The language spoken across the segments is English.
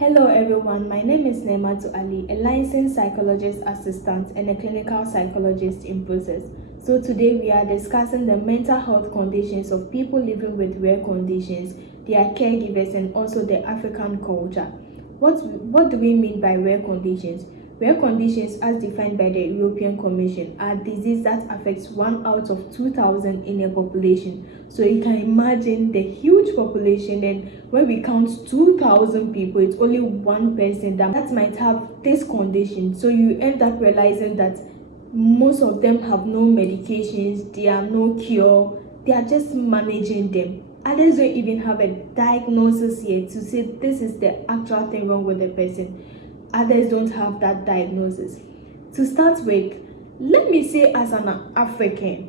Hello everyone, my name is Neematu Ali, a licensed psychologist assistant and a clinical psychologist in process. So today we are discussing the mental health conditions of people living with rare conditions, their caregivers, and also the African culture. What do we mean by rare conditions? Rare conditions, as defined by the European Commission, are diseases that affects 1 out of 2,000 in a population. So you can imagine the huge population, and when we count 2,000 people, it's only one person that might have this condition. So you end up realizing that most of them have no medications, there are no cure, they are just managing them. Others don't even have a diagnosis yet to say this is the actual thing wrong with the person. Others don't have that diagnosis. To start with, let me say, as an African,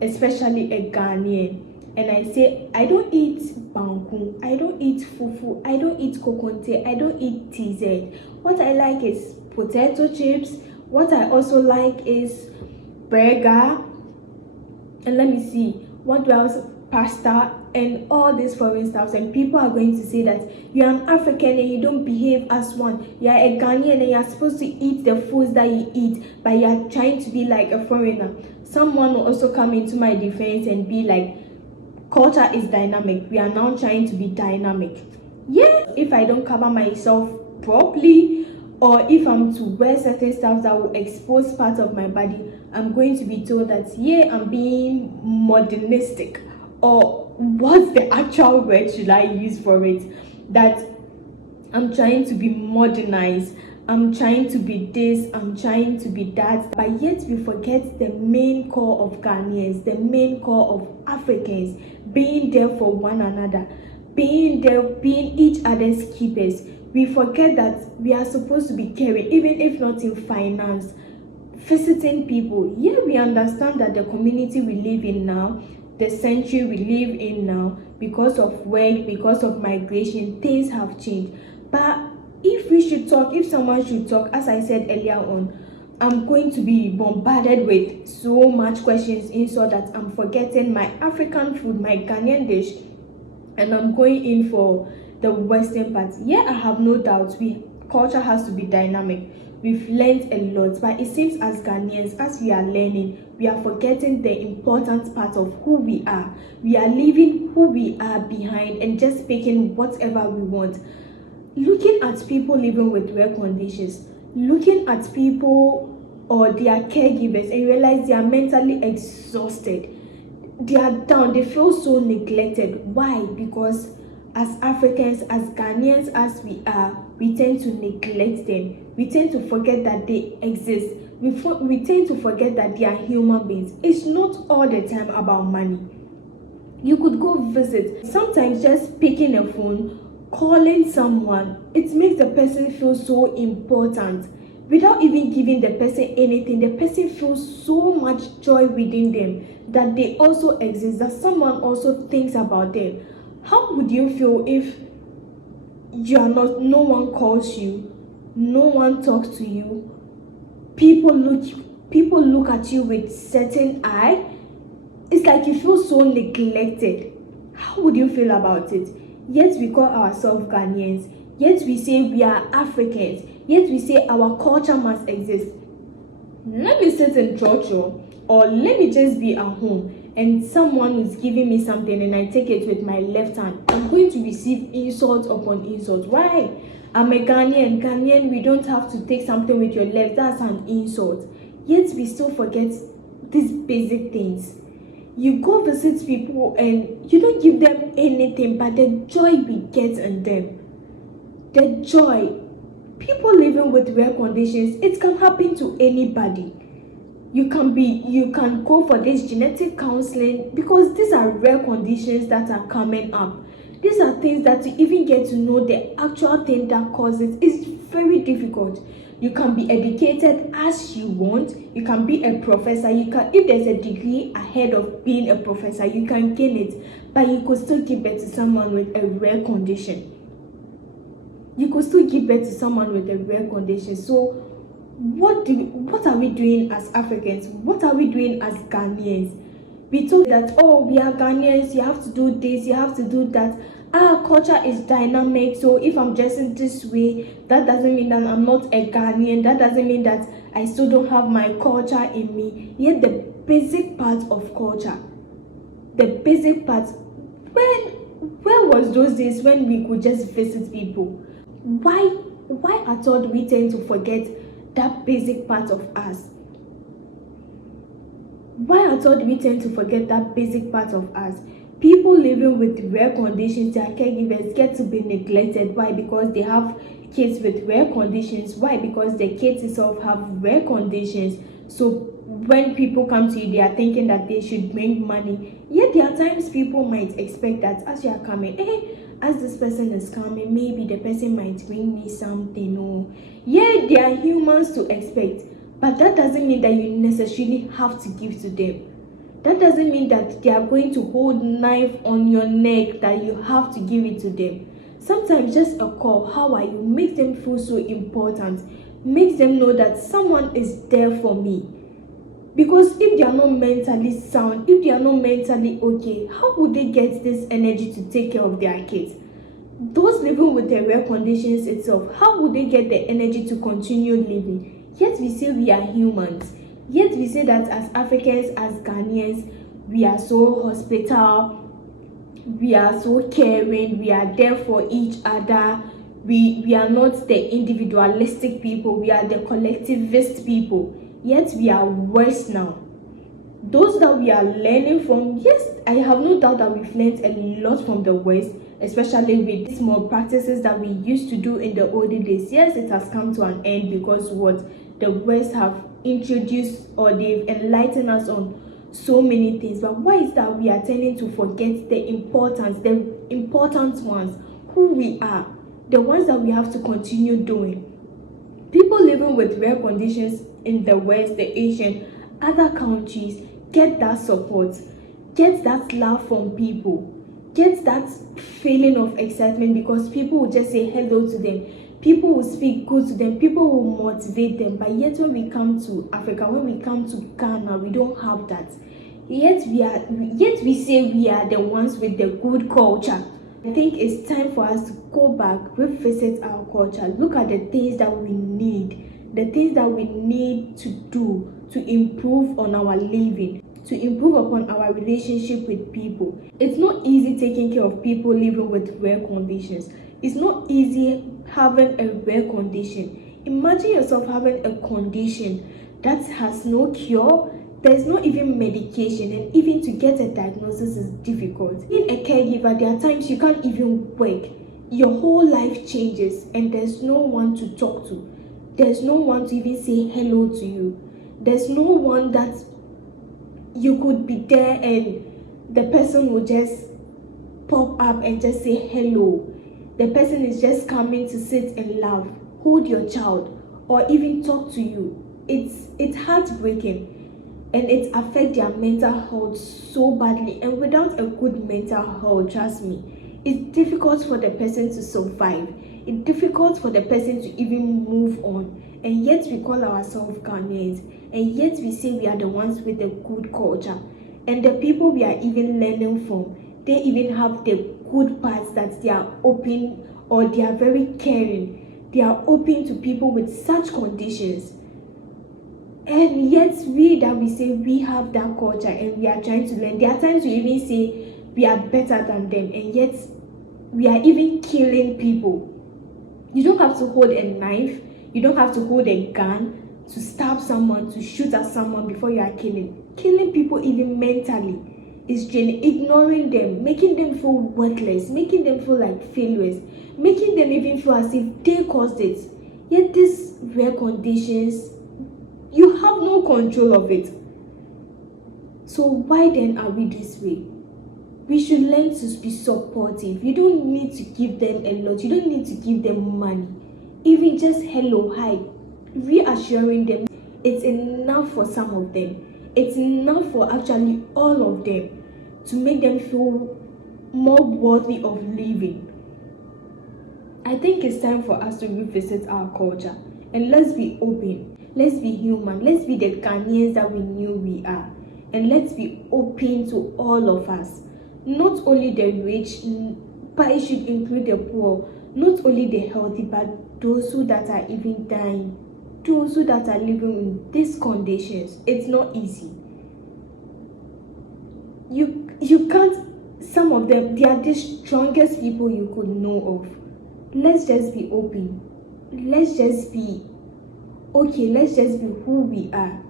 especially a Ghanaian, and I say I don't eat banku, I don't eat fufu, I don't eat kokonte, I don't eat TZ. What I like is potato chips. What I also like is burger, and let me see, what else? Pasta and all these foreign stuffs. And people are going to say that you're an African and you don't behave as one. You're a Ghanaian and you're supposed to eat the foods that you eat, but you're trying to be like a foreigner. Someone will also come into my defense and be like, culture is dynamic, we are now trying to be dynamic. Yeah, if I don't cover myself properly, or if I'm to wear certain stuff that will expose part of my body, I'm going to be told that yeah, I'm being modernistic, or what's the actual word should I use for it, that I'm trying to be modernized, I'm trying to be this, I'm trying to be that. But yet we forget the main core of Ghanaians, the main core of Africans, being there for one another, being there, being each other's keepers. We forget that we are supposed to be caring, even if not in finance, visiting people. Yeah, we understand that the community we live in now, the century we live in now, because of work, because of migration, things have changed. But if someone should talk, as I said earlier on, I'm going to be bombarded with so much questions in so that I'm forgetting my African food, my Ghanaian dish, and I'm going in for the Western part. Yeah, I have no doubt culture has to be dynamic. We've learned a lot, but it seems as Ghanaians, as we are learning, we are forgetting the important part of who we are. We are leaving who we are behind and just picking whatever we want. Looking at people living with rare conditions, looking at people or their caregivers, and realize they are mentally exhausted. They are down, they feel so neglected. Why? Because as Africans, as Ghanaians as we are, we tend to neglect them. We tend to forget that they exist. We tend to forget that they are human beings. It's not all the time about money. You could go visit. Sometimes just picking a phone, calling someone, it makes the person feel so important. Without even giving the person anything, the person feels so much joy within them that they also exist, that someone also thinks about them. How would you feel if no one calls you, no one talks to you, people look at you with certain eye? It's like you feel so neglected. How would you feel about it? Yet we call ourselves Ghanaians, yet we say we are Africans, yet we say our culture must exist. Let me sit in church, or let me just be at home, and someone is giving me something and I take it with my left hand. I'm going to receive insult upon insult. Why? I'm a Ghanaian, we don't have to take something with your left. That's an insult. Yet we still forget these basic things. You go visit people and you don't give them anything, but the joy we get in them, the joy. People living with rare conditions, it can happen to anybody. You can go for this genetic counseling, because these are rare conditions that are coming up. These are things that to even get to know the actual thing that causes it is very difficult. You can be educated as you want. You can be a professor. If there's a degree ahead of being a professor, you can gain it. But you could still give birth to someone with a rare condition. You could still give birth to someone with a rare condition. So what are we doing as Africans? What are we doing as Ghanaians? We told that, oh, we are Ghanaians, you have to do this, you have to do that. Our culture is dynamic, so if I'm dressing this way, that doesn't mean that I'm not a Ghanaian. That doesn't mean that I still don't have my culture in me. Yet the basic part of culture, the basic part, where was those days when we could just visit people? Why at all do we tend to forget that basic part of us? Why at all do we tend to forget that basic part of us? People living with rare conditions, their caregivers get to be neglected. Why? Because they have kids with rare conditions. Why? Because the kids itself have rare conditions. So when people come to you, they are thinking that they should bring money. Yet there are times people might expect that as you are coming, as this person is coming, maybe the person might bring me something. Or yeah, they are humans to expect. But that doesn't mean that you necessarily have to give to them. That doesn't mean that they are going to hold knife on your neck that you have to give it to them. Sometimes just a call, how are you, makes them feel so important, makes them know that someone is there for me. Because if they are not mentally sound, if they are not mentally okay, how would they get this energy to take care of their kids? Those living with the rare conditions itself, how would they get the energy to continue living? Yet we say we are humans. Yet we say that as Africans, as Ghanaians, we are so hospitable, we are so caring, we are there for each other. We are not the individualistic people, we are the collectivist people. Yet we are worse now. Those that we are learning from, yes, I have no doubt that we've learned a lot from the West, especially with small practices that we used to do in the olden days. Yes, it has come to an end because what the West have introduced, or they've enlightened us on so many things. But why is that we are tending to forget the important ones, who we are, the ones that we have to continue doing? People living with rare conditions in the West, the Asian, other countries, get that support, get that love from people, get that feeling of excitement because people will just say hello to them, people will speak good to them, people will motivate them. But yet when we come to Africa, when we come to Ghana, we don't have that. Yet we say we are the ones with the good culture. I think it's time for us to go back, revisit our culture, look at the things that we need, the things that we need to do to improve on our living, to improve upon our relationship with people. It's not easy taking care of people living with rare conditions. It's not easy having a rare condition. Imagine yourself having a condition that has no cure. There's not even medication, and even to get a diagnosis is difficult. Being a caregiver, there are times you can't even work. Your whole life changes and there's no one to talk to. There's no one to even say hello to you. There's no one that you could be there and the person will just pop up and just say hello. The person is just coming to sit and laugh, hold your child, or even talk to you. It's heartbreaking. And it affects their mental health so badly. And without a good mental health, trust me, it's difficult for the person to survive. It's difficult for the person to even move on. And yet we call ourselves Ghanaians. And yet we say we are the ones with the good culture. And the people we are even learning from, they even have the good parts, that they are open, or they are very caring. They are open to people with such conditions. And yet we say we have that culture and we are trying to learn. There are times we even say we are better than them, and yet we are even killing people. You don't have to hold a knife, you don't have to hold a gun to stab someone, to shoot at someone before you are killing. Killing people even mentally is ignoring them, making them feel worthless, making them feel like failures, making them even feel as if they caused it. Yet these rare conditions, you have no control of it. So why then are we this way? We should learn to be supportive. You don't need to give them a lot. You don't need to give them money. Even just hello, hi, reassuring them. It's enough for some of them. It's enough for actually all of them to make them feel more worthy of living. I think it's time for us to revisit our culture. And let's be open. Let's be human. Let's be the Ghanaians that we knew we are. And let's be open to all of us. Not only the rich, but it should include the poor, not only the healthy, but those who that are even dying, those who that are living in these conditions. It's not easy. You can't. Some of them, they are the strongest people you could know of. Let's just be open. Let's just be okay. Let's just be who we are.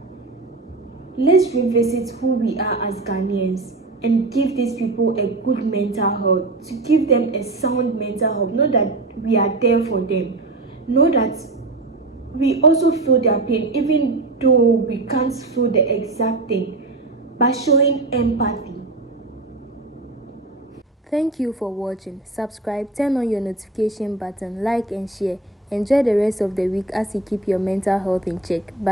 Let's revisit who we are as Ghanaians and give these people a good mental health, to give them a sound mental health. Know that we are there for them. Know that we also feel their pain, even though we can't feel the exact thing, by showing empathy. Thank you for watching. Subscribe, turn on your notification button, like and share. Enjoy the rest of the week as you keep your mental health in check. Bye.